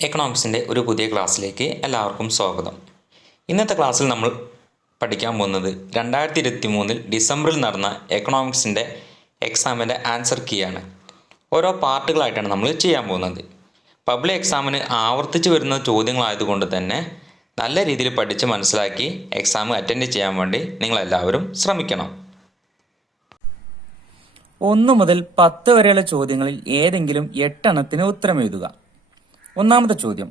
എക്കണോമിക്സിൻ്റെ ഒരു പുതിയ ക്ലാസ്സിലേക്ക് എല്ലാവർക്കും സ്വാഗതം. ഇന്നത്തെ ക്ലാസ്സിൽ നമ്മൾ പഠിക്കാൻ പോകുന്നത് 2023 ഡിസംബറിൽ നടന്ന എക്കണോമിക്സിൻ്റെ എക്സാമിൻ്റെ ആൻസർ കീയാണ്. ഓരോ പാർട്ടുകളായിട്ടാണ് നമ്മൾ ചെയ്യാൻ പോകുന്നത്. പബ്ലിക് എക്സാമിന് ആവർത്തിച്ച് വരുന്ന ചോദ്യങ്ങളായതുകൊണ്ട് തന്നെ നല്ല രീതിയിൽ പഠിച്ച് മനസ്സിലാക്കി എക്സാം അറ്റൻഡ് ചെയ്യാൻ വേണ്ടി നിങ്ങളെല്ലാവരും ശ്രമിക്കണം. 1 മുതൽ 10 വരെയുള്ള ചോദ്യങ്ങളിൽ ഏതെങ്കിലും 8 എണ്ണത്തിന് ഉത്തരം എഴുതുക. ഒന്നാമത്തെ ചോദ്യം: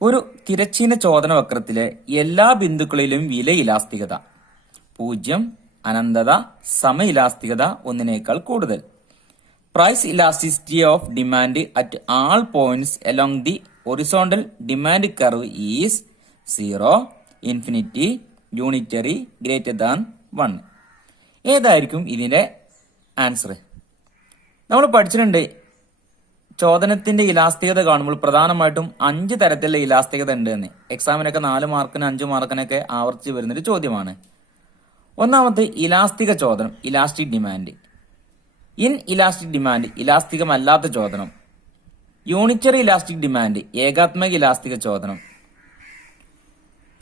ഒരു തിരശ്ചീന ചോദന വക്രത്തിലെ എല്ലാ ബിന്ദുക്കളിലും വില ഇലാസ്തികത 0, അനന്തത, സമ ഇലാസ്തികത 1നേക്കാൾ കൂടുതൽ. Price elasticity of demand at all points along the horizontal demand curve is 0, infinity, unitary, greater than 1. ഏതായിരിക്കും ഇതിന്റെ ആൻസർ? നമ്മൾ പഠിച്ചിട്ടുണ്ട്, ചോദനത്തിന്റെ ഇലാസ്തികത കാണുമ്പോൾ പ്രധാനമായിട്ടും 5 തരത്തിലുള്ള ഇലാസ്തികത ഉണ്ട് എന്ന്. എക്സാമിനൊക്കെ 4 മാർക്കിന് 5 മാർക്കിനൊക്കെ ആവർത്തിച്ച് വരുന്നൊരു ചോദ്യമാണ്. ഒന്നാമത്തെ ഇലാസ്തിക ചോദനം, elastic demand. Inelastic demand, ഇലാസ്തികമല്ലാത്ത ചോദനം. യൂണിറ്ററി ഇലാസ്റ്റിക് ഡിമാൻഡ്, ഏകാത്മക ഇലാസ്തിക ചോദനം.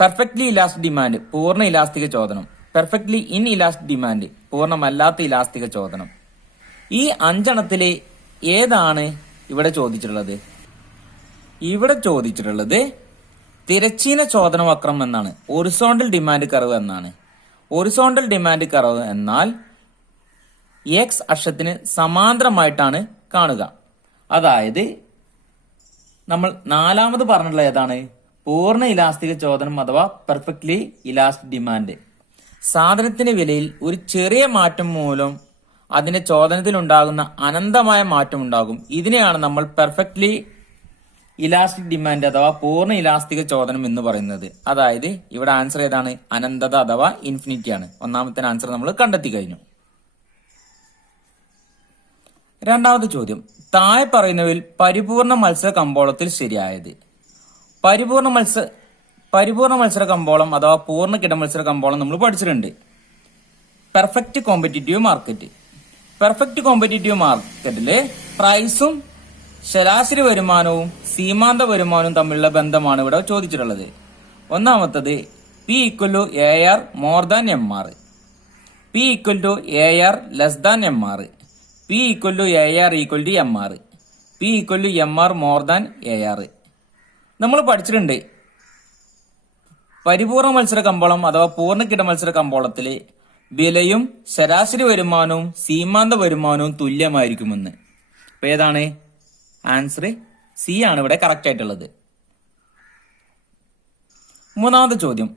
പെർഫെക്റ്റ്ലി ഇലാസ്റ്റിക് ഡിമാൻഡ്, പൂർണ്ണ ഇലാസ്തിക ചോദനം. പെർഫെക്റ്റ്ലി ഇൻ ഇലാസ്റ്റിക് ഡിമാൻഡ്, പൂർണ്ണമല്ലാത്ത ഇലാസ്തിക ചോദനം. ഈ 5 എണ്ണത്തില് ഏതാണ് ഇവിടെ ചോദിച്ചിട്ടുള്ളത്? ഇവിടെ ചോദിച്ചിട്ടുള്ളത് തിരശ്ചീന ചോദന വക്രം എന്നാണ്, ഹൊറിസോണ്ടൽ ഡിമാൻഡ് കർവ് എന്നാണ്. ഹൊറിസോണ്ടൽ ഡിമാൻഡ് കർവ് എന്നാൽ എക്സ് അക്ഷത്തിന് സമാന്തരമായിട്ടാണ് കാണുക. അതായത് നമ്മൾ 4ാമത് പറഞ്ഞിട്ടുള്ള ഏതാണ്? പൂർണ്ണ ഇലാസ്തിക ചോദനം അഥവാ പെർഫെക്റ്റ്ലി ഇലാസ്റ്റിക് ഡിമാൻഡ്. സാധനത്തിന്റെ വിലയിൽ ഒരു ചെറിയ മാറ്റം മൂലം അതിന്റെ ചോദനത്തിൽ ഉണ്ടാകുന്ന അനന്തമായ മാറ്റം ഉണ്ടാകും. ഇതിനെയാണ് നമ്മൾ പെർഫെക്റ്റ്ലി ഇലാസ്റ്റിക് ഡിമാൻഡ് അഥവാ പൂർണ്ണ ഇലാസ്തിക ചോദനം എന്ന് പറയുന്നത്. അതായത് ഇവിടെ ആൻസർ ഏതാണ്? അനന്തത അഥവാ ഇൻഫിനിറ്റി ആണ്. ഒന്നാമത്തെ ആൻസർ നമ്മൾ കണ്ടെത്തി കഴിഞ്ഞു. രണ്ടാമത്തെ ചോദ്യം: താഴെ പറയുന്നവയിൽ പരിപൂർണ മത്സര കമ്പോളത്തിൽ ശരിയായത്. പരിപൂർണ മത്സര കമ്പോളം അഥവാ പൂർണ്ണ കിടമത്സര കമ്പോളം നമ്മൾ പഠിച്ചിട്ടുണ്ട്. Perfect competitive market. Perfect competitive മാർക്കറ്റില് പ്രൈസും ശരാശരി വരുമാനവും സീമാന്ത വരുമാനവും തമ്മിലുള്ള ബന്ധമാണ് ഇവിടെ ചോദിച്ചിട്ടുള്ളത്. ഒന്നാമത്തത് P = AR more than MR, P = AR less than MR, P = AR = MR, P = MR more than AR. നമ്മൾ പഠിച്ചിട്ടുണ്ട്, പരിപൂർണ മത്സര കമ്പോളം അഥവാ പൂർണ്ണ കിട മത്സര കമ്പോളത്തില് വിലയും ശരാശരി വരുമാനവും സീമാന്ത വരുമാനവും തുല്യമായിരിക്കുമെന്ന്. അപ്പൊ ഏതാണ് ആൻസർ? സി ആണ് ഇവിടെ കറക്റ്റ് ആയിട്ടുള്ളത്. മൂന്നാമത്തെ ചോദ്യം: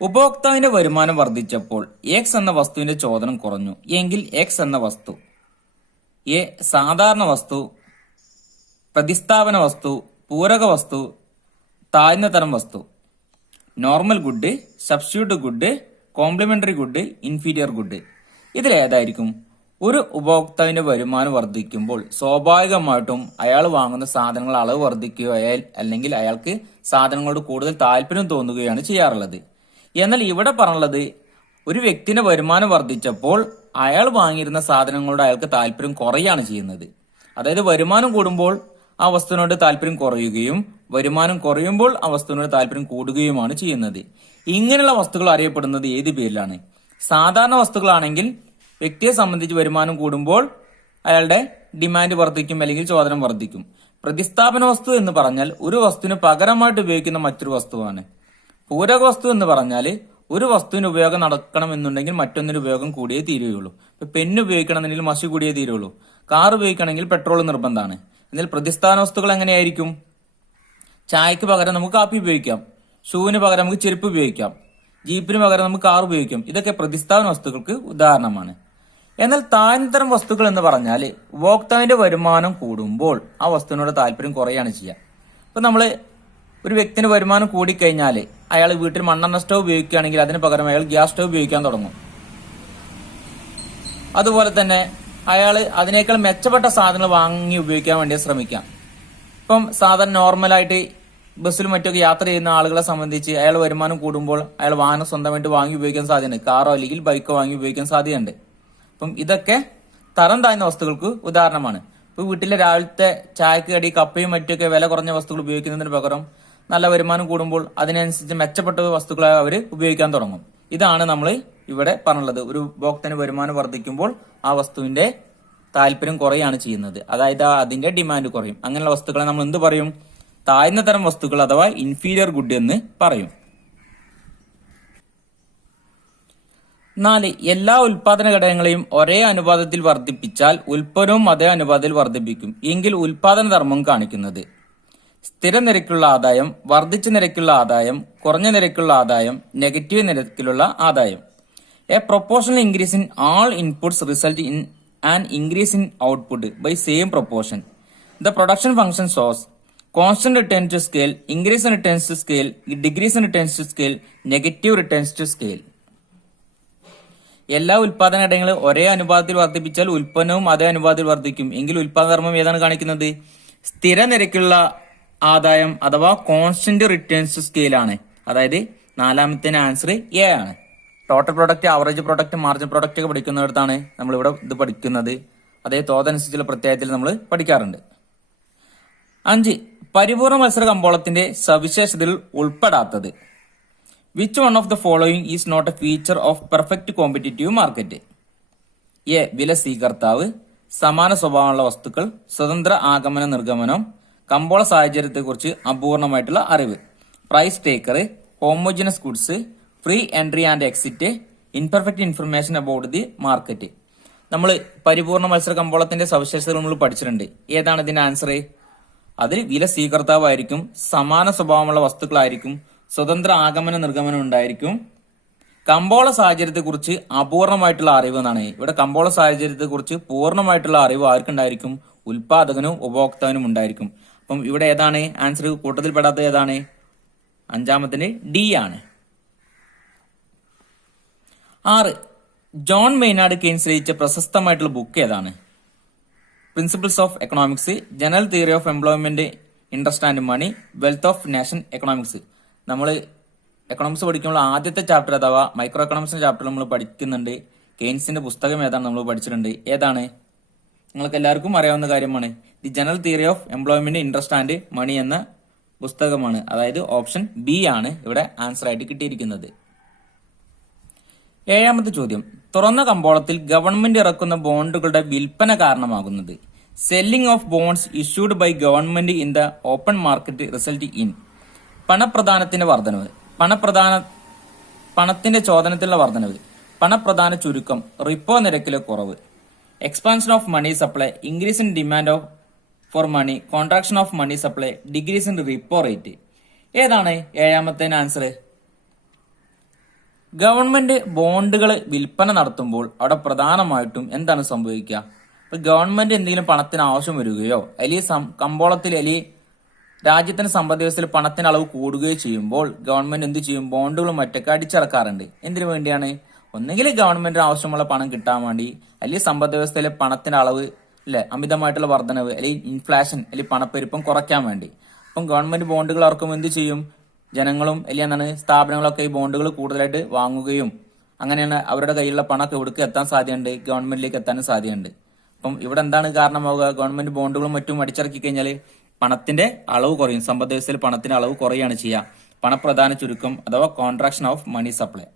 ഉപഭോക്താവിന്റെ വരുമാനം വർദ്ധിച്ചപ്പോൾ എക്സ് എന്ന വസ്തുവിന്റെ ചോദനം കുറഞ്ഞു എങ്കിൽ എക്സ് എന്ന വസ്തു എ സാധാരണ വസ്തു, പ്രതിസ്ഥാപന വസ്തു, പൂരക വസ്തു, താഴ്ന്ന തരം വസ്തു. Normal good, substitute good, complementary good, inferior good. ഇതിലേതായിരിക്കും? ഒരു ഉപഭോക്താവിന്റെ വരുമാനം വർദ്ധിക്കുമ്പോൾ സ്വാഭാവികമായിട്ടും അയാൾ വാങ്ങുന്ന സാധനങ്ങൾ അളവ് വർദ്ധിക്കുകയോ അല്ലെങ്കിൽ അയാൾക്ക് സാധനങ്ങളോട് കൂടുതൽ താല്പര്യം തോന്നുകയാണ് ചെയ്യാറുള്ളത്. എന്നാൽ ഇവിടെ പറഞ്ഞുള്ളത്, ഒരു വ്യക്തിയുടെ വരുമാനം വർദ്ധിച്ചപ്പോൾ അയാൾ വാങ്ങിയിരുന്ന സാധനങ്ങളോട് അയാൾക്ക് താല്പര്യം കുറയാണ് ചെയ്യുന്നത്. അതായത് വരുമാനം കൂടുമ്പോൾ ആ വസ്തുവിനോട് താല്പര്യം കുറയുകയും വരുമാനം കുറയുമ്പോൾ ആ വസ്തുവിനോട് താല്പര്യം കൂടുകയുമാണ് ചെയ്യുന്നത്. ഇങ്ങനെയുള്ള വസ്തുക്കൾ അറിയപ്പെടുന്നത് ഏത് പേരിലാണ്? സാധാരണ വസ്തുക്കളാണെങ്കിൽ വ്യക്തിയെ സംബന്ധിച്ച് വരുമാനം കൂടുമ്പോൾ അയാളുടെ ഡിമാൻഡ് വർദ്ധിക്കും അല്ലെങ്കിൽ ചോദനം വർദ്ധിക്കും. പ്രതിസ്ഥാപന വസ്തു എന്ന് പറഞ്ഞാൽ ഒരു വസ്തുവിന് പകരമായിട്ട് ഉപയോഗിക്കുന്ന മറ്റൊരു വസ്തുവാണ്. പൂരക വസ്തു എന്ന് പറഞ്ഞാൽ ഒരു വസ്തുവിന് ഉപയോഗം നടക്കണം എന്നുണ്ടെങ്കിൽ മറ്റൊന്നിന് ഉപയോഗം കൂടിയേ തീരുകയുള്ളൂ. ഇപ്പൊ പെണ്ണ് ഉപയോഗിക്കണമെന്നുണ്ടെങ്കിൽ മഷി കൂടിയേ തീരുള്ളൂ. കാർ ഉപയോഗിക്കണമെങ്കിൽ പെട്രോൾ നിർബന്ധമാണ്. എന്നാൽ പ്രതിസ്ഥാന വസ്തുക്കൾ എങ്ങനെയായിരിക്കും? ചായക്ക് പകരം നമുക്ക് കാപ്പി ഉപയോഗിക്കാം, ഷൂവിന് പകരം നമുക്ക് ചെരുപ്പ് ഉപയോഗിക്കാം, ജീപ്പിന് പകരം നമുക്ക് കാർ ഉപയോഗിക്കാം. ഇതൊക്കെ പ്രതിസ്ഥാപന വസ്തുക്കൾക്ക് ഉദാഹരണമാണ്. എന്നാൽ താഴ്ന്നതരം വസ്തുക്കൾ എന്ന് പറഞ്ഞാൽ ഉപഭോക്താവിന്റെ വരുമാനം കൂടുമ്പോൾ ആ വസ്തുവിനോട് താല്പര്യം കുറയാണ് ചെയ്യുക. ഇപ്പൊ നമ്മള് ഒരു വ്യക്തിന്റെ വരുമാനം കൂടിക്കഴിഞ്ഞാൽ അയാൾ വീട്ടിൽ മണ്ണെണ്ണ സ്റ്റവ് ഉപയോഗിക്കുകയാണെങ്കിൽ അതിന് പകരം അയാൾ ഗ്യാസ് സ്റ്റവ് ഉപയോഗിക്കാൻ തുടങ്ങും. അതുപോലെ തന്നെ അയാൾ അതിനേക്കാൾ മെച്ചപ്പെട്ട സാധനങ്ങൾ വാങ്ങി ഉപയോഗിക്കാൻ വേണ്ടി ശ്രമിക്കാം. ഇപ്പം സാധാരണ നോർമലായിട്ട് ബസ്സിലും മറ്റൊക്കെ യാത്ര ചെയ്യുന്ന ആളുകളെ സംബന്ധിച്ച് അയാൾ വരുമാനം കൂടുമ്പോൾ അയാൾ വാഹനം സ്വന്തമായിട്ട് വാങ്ങി ഉപയോഗിക്കാൻ സാധ്യതയുണ്ട്. കാറോ അല്ലെങ്കിൽ ബൈക്കോ വാങ്ങി ഉപയോഗിക്കാൻ സാധ്യതയുണ്ട്. അപ്പം ഇതൊക്കെ തരം താഴ്ന്ന വസ്തുക്കൾക്ക് ഉദാഹരണമാണ്. ഇപ്പോൾ വീട്ടിലെ രാവിലത്തെ ചായക്ക് കടി കപ്പയും മറ്റൊക്കെ വില കുറഞ്ഞ വസ്തുക്കൾ ഉപയോഗിക്കുന്നതിന് പകരം നല്ല വരുമാനം കൂടുമ്പോൾ അതിനനുസരിച്ച് മെച്ചപ്പെട്ട വസ്തുക്കളെ അവർ ഉപയോഗിക്കാൻ തുടങ്ങും. ഇതാണ് നമ്മൾ ഇവിടെ പറഞ്ഞുള്ളത്. ഒരു ഉപഭോക്താവിന് വരുമാനം വർദ്ധിക്കുമ്പോൾ ആ വസ്തുവിന്റെ താല്പര്യം കുറയാണ് ചെയ്യുന്നത്, അതായത് അതിന്റെ ഡിമാൻഡ് കുറയും. അങ്ങനെയുള്ള വസ്തുക്കളെ നമ്മൾ എന്ത് പറയും? താഴ്ന്ന തരം വസ്തുക്കൾ അഥവാ ഇൻഫീരിയർ ഗുഡ് എന്ന് പറയും. 4. എല്ലാ ഉൽപാദന ഘടകങ്ങളെയും ഒരേ അനുപാതത്തിൽ വർദ്ധിപ്പിച്ചാൽ ഉൽപ്പന്നവും അതേ അനുപാതത്തിൽ വർദ്ധിപ്പിക്കും എങ്കിൽ ഉൽപാദന ധർമ്മം കാണിക്കുന്നത്. സ്ഥിര നിരക്കുള്ള ആദായം, വർദ്ധിച്ച നിരക്കുള്ള ആദായം, കുറഞ്ഞ നിരക്കുള്ള ആദായം, നെഗറ്റീവ് നിരക്കിലുള്ള ആദായം. A proportional increase in all inputs result in an increase in output by same proportion. The production function shows constant return to scale, increase in returns to scale, decrease in returns to scale, negative returns to scale. എല്ലാ ഉൽപാദന ഘടകങ്ങളും ഒരേ അനുപാതത്തിൽ വർദ്ധിപ്പിച്ചാൽ ഉൽപ്പന്നവും അതേ അനുപാതത്തിൽ വർദ്ധിക്കും എങ്കിൽ ഉൽപാദന ധർമ്മം ഏതാണ് കാണിക്കുന്നത്? സ്ഥിര നിരക്കുള്ള ആദായം അഥവാ കോൺസ്റ്റന്റ് റിട്ടേൺസ് സ്കെയിൽ ആണ്. അതായത് 4ാമത്തെ ആൻസർ എ ആണ്. Total product, average product, margin product ഒക്കെ പഠിക്കുന്നിടത്താണ് നമ്മളിവിടെ ഇത് പഠിക്കുന്നത്. അതേ തോതനുസരിച്ചുള്ള പ്രത്യേകത്തിൽ നമ്മൾ പഠിക്കാറുണ്ട്. 5. പരിപൂർണ മത്സര കമ്പോളത്തിന്റെ സവിശേഷതയിൽ ഉൾപ്പെടാത്തത്. Which one of the following is not a feature of perfect competitive market? A വില സ്വീകർത്താവ്, സമാന സ്വഭാവമുള്ള വസ്തുക്കൾ, സ്വതന്ത്ര ആഗമന നിർഗമനം, കമ്പോള സാഹചര്യത്തെക്കുറിച്ച് അപൂർണമായിട്ടുള്ള അറിവ്, price taker, homogeneous goods, free entry and exit, imperfect information about the market. നമ്മൾ പരിപൂർണ മത്സര കമ്പോളത്തിന്റെ സവിശേഷതകൾ നമ്മൾ പഠിച്ചിട്ടുണ്ട്. ഏതാണ് ഇതിന്റെ ആൻസർ? അതിൽ വില സ്വീകർത്താവായിരിക്കും, സമാന സ്വഭാവമുള്ള വസ്തുക്കളായിരിക്കും, സ്വതന്ത്ര ആഗമന നിർഗമനം ഉണ്ടായിരിക്കും, കമ്പോള സാഹചര്യത്തെക്കുറിച്ച് അപൂർണമായിട്ടുള്ള അറിവ് എന്നാണ്. ഇവിടെ കമ്പോള സാഹചര്യത്തെക്കുറിച്ച് പൂർണ്ണമായിട്ടുള്ള അറിവ് ആർക്കുണ്ടായിരിക്കും? ഉൽപാദകനും ഉപഭോക്താവിനും ഉണ്ടായിരിക്കും. അപ്പം ഇവിടെ ഏതാണ് ആൻസർ? കൂട്ടത്തിൽ പെടാത്ത ഏതാണ്? 5ാമത്തിന് ഡി ആണ്. 6. ജോൺ മെയ്നാർഡ് കെയ്ൻസ് രചിച്ച പ്രശസ്തമായിട്ടുള്ള ബുക്ക് ഏതാണ്? Principles of economics, general theory of employment, interest and money, wealth of nation economics. നമ്മൾ എക്കണോമിക്സ് പഠിക്കുമ്പോൾ ആദ്യത്തെ ചാപ്റ്റർ അഥവാ മൈക്രോ എക്കണോമിക്സിന്റെ ചാപ്റ്റർ നമ്മൾ പഠിക്കുന്നുണ്ട്. കെയ്ൻസിന്റെ പുസ്തകം ഏതാണ് നമ്മൾ പഠിച്ചിട്ടുണ്ട്. ഏതാണ്? നിങ്ങൾക്ക് എല്ലാവർക്കും അറിയാവുന്ന കാര്യമാണ്. The general theory of employment, interest and money എന്ന പുസ്തകമാണ്. അതായത് ഓപ്ഷൻ ബി ആണ് ഇവിടെ ആൻസർ ആയിട്ട് കിട്ടിയിരിക്കുന്നത്. 7ാമത്തെ ചോദ്യം. തുറന്ന കമ്പോളത്തിൽ ഗവൺമെന്റ് ഇറക്കുന്ന ബോണ്ടുകളുടെ വിൽപ്പന കാരണമാകുന്നത്. Selling of bonds issued by government in the open market result in. പണപ്രദാനത്തിന്റെ വർധനവ്, പണത്തിന്റെ ചോദനത്തിലുള്ള വർധനവ്, പണപ്രദാന ചുരുക്കം, റിപ്പോ നിരക്കിലെ കുറവ്, expansion of money supply, increase in demand for money, contraction of money supply, decrease in repo rate. ഏതാണ് 7ാമത്തെ ആൻസർ? ഗവൺമെന്റ് ബോണ്ടുകൾ വിൽപ്പന നടത്തുമ്പോൾ അവിടെ പ്രധാനമായിട്ടും എന്താണ് സംഭവിക്കുക? ഇപ്പൊ ഗവൺമെന്റ് എന്തെങ്കിലും പണത്തിന് ആവശ്യം വരികയോ അല്ലെങ്കിൽ കമ്പോളത്തിൽ അല്ലെങ്കിൽ രാജ്യത്തിന്റെ സമ്പദ് വ്യവസ്ഥയിൽ പണത്തിന് അളവ് കൂടുകയോ ചെയ്യുമ്പോൾ ഗവൺമെന്റ് എന്ത് ചെയ്യും? ബോണ്ടുകളും മറ്റൊക്കെ അടിച്ചിറക്കാറുണ്ട്. എന്തിനു വേണ്ടിയാണ്? ഒന്നുകിൽ ഗവൺമെന്റിന് ആവശ്യമുള്ള പണം കിട്ടാൻ വേണ്ടി, അല്ലെങ്കിൽ സമ്പദ് വ്യവസ്ഥയിലെ പണത്തിന്റെ അളവ് അമിതമായിട്ടുള്ള വർധനവ്, അല്ലെങ്കിൽ ഇൻഫ്ലേഷൻ, അല്ലെങ്കിൽ പണപ്പെരുപ്പം കുറയ്ക്കാൻ വേണ്ടി. അപ്പം ഗവൺമെന്റ് ബോണ്ടുകൾ ഇറക്കുമ്പോൾ എന്ത് ചെയ്യും? ജനങ്ങളും അല്ലെങ്കിൽ സ്ഥാപനങ്ങളൊക്കെ ഈ ബോണ്ടുകൾ കൂടുതലായിട്ട് വാങ്ങുകയും അങ്ങനെയാണ് അവരുടെ കയ്യിലുള്ള പണമൊക്കെ എവിടേക്ക് എത്താൻ സാധ്യതയുണ്ട്? ഗവൺമെന്റിലേക്ക് എത്താനും സാധ്യതയുണ്ട്. അപ്പം ഇവിടെ എന്താണ് കാരണമാവുക? ഗവൺമെന്റ് ബോണ്ടുകളും മറ്റും അടിച്ചിറക്കി കഴിഞ്ഞാൽ പണത്തിന്റെ അളവ് കുറയും, സമ്പദ് വ്യവസ്ഥയിൽ പണത്തിന്റെ അളവ് കുറയാണ് ചെയ്യുക. പണപ്രധാന ചുരുക്കം അഥവാ contraction of money supply.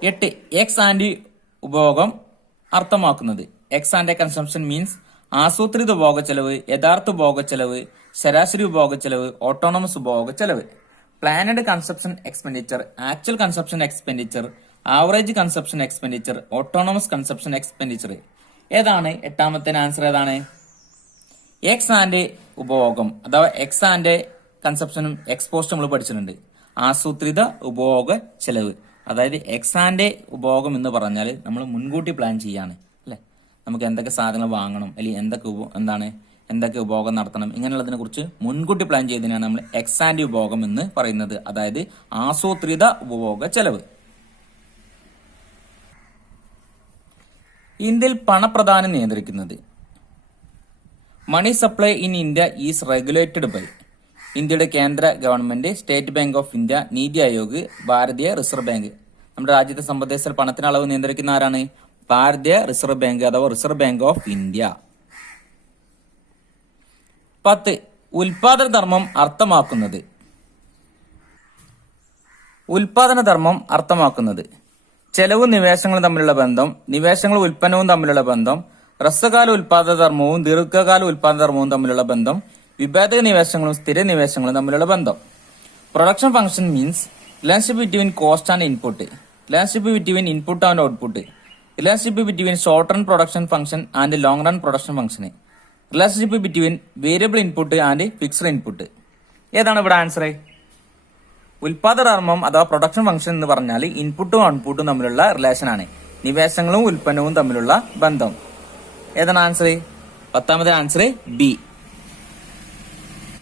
8. X and ഉപഭോഗം അർത്ഥമാക്കുന്നത്. എക്സ് ആൻഡ് കൺസംഷൻ മീൻസ് ആസൂത്രിത ഉപഭോഗ ചെലവ്, യഥാർത്ഥ ഉപഭോഗ ചെലവ്, ശരാശരി ഉപഭോഗ ചെലവ്, ഓട്ടോണമസ് ഉപഭോഗ ചെലവ്. Planned consumption expenditure, actual consumption expenditure, average consumption expenditure, autonomous consumption expenditure. ഏതാണ് 8ാമത്തെ ആൻസർ? ഏതാണ്? എക്സ് ആൻഡ് ഉപഭോഗം അഥവാ എക്സ് ആൻഡ് കൺസപ്ഷനും എക്സ്പോസ്റ്റ് നമ്മൾ പഠിച്ചിട്ടുണ്ട്. ആസൂത്രിത ഉപഭോഗ ചെലവ്, അതായത് എക്സ് ആൻഡ് ഉപഭോഗം എന്ന് പറഞ്ഞാൽ നമ്മൾ മുൻകൂട്ടി പ്ലാൻ ചെയ്യാണ് അല്ലെ. നമുക്ക് എന്തൊക്കെ സാധനങ്ങൾ വാങ്ങണം, അല്ലെങ്കിൽ എന്തൊക്കെ ഉപഭോഗം നടത്തണം, ഇങ്ങനെയുള്ളതിനെ കുറിച്ച് മുൻകൂട്ടി പ്ലാൻ ചെയ്തതിനാണ് നമ്മൾ എക്സ് ആൻഡ് ഉപഭോഗം എന്ന് പറയുന്നത്. അതായത് ആസൂത്രിത ഉപഭോഗ ചെലവ്. ഇന്ത്യയിൽ പണപ്രദാനം നിയന്ത്രിക്കുന്നത്. Money supply in India is regulated by ഇന്ത്യയുടെ കേന്ദ്ര government, State Bank of India, NITI Aayog, Bharatiya reserve bank. നമ്മുടെ രാജ്യത്തെ സമ്പദ് വ്യവസ്ഥയിൽ പണത്തിന് അളവ് നിയന്ത്രിക്കുന്ന ആരാണ്? ഭാരതീയ റിസർവ് ബാങ്ക് അഥവാ റിസർവ് ബാങ്ക് ഓഫ് ഇന്ത്യ. 10. ഉൽപാദന ധർമ്മം അർത്ഥമാക്കുന്നത്. ഉൽപാദന ധർമ്മം അർത്ഥമാക്കുന്നത് ചെലവും നിവേശങ്ങളും തമ്മിലുള്ള ബന്ധം, നിവേശങ്ങളും ഉൽപ്പന്നവും തമ്മിലുള്ള ബന്ധം, ഹ്രസ്വകാല ഉൽപാദന ധർമ്മവും ദീർഘകാല ഉൽപാദന ധർമ്മവും തമ്മിലുള്ള ബന്ധം, വിഭേദക നിവേശങ്ങളും സ്ഥിര നിവേശങ്ങളും തമ്മിലുള്ള ബന്ധം. Production function means relationship between cost and input, relationship between input and output, relationship between short run production function and long run production function, relationship between variable input and fixed input. ഏതാണ് ഇവിടെ answer? ഉൽപാദന ധർമ്മം അഥവാ production function എന്ന് പറഞ്ഞാൽ ഇൻപുട്ടും ഔട്ട്പുട്ടും തമ്മിലുള്ള റിലേഷൻ ആണ്, നിവേശങ്ങളും ഉൽപ്പന്നവും തമ്മിലുള്ള ബന്ധം. ഏതാണ് ആൻസർ? 10ാമത്തെ answer B.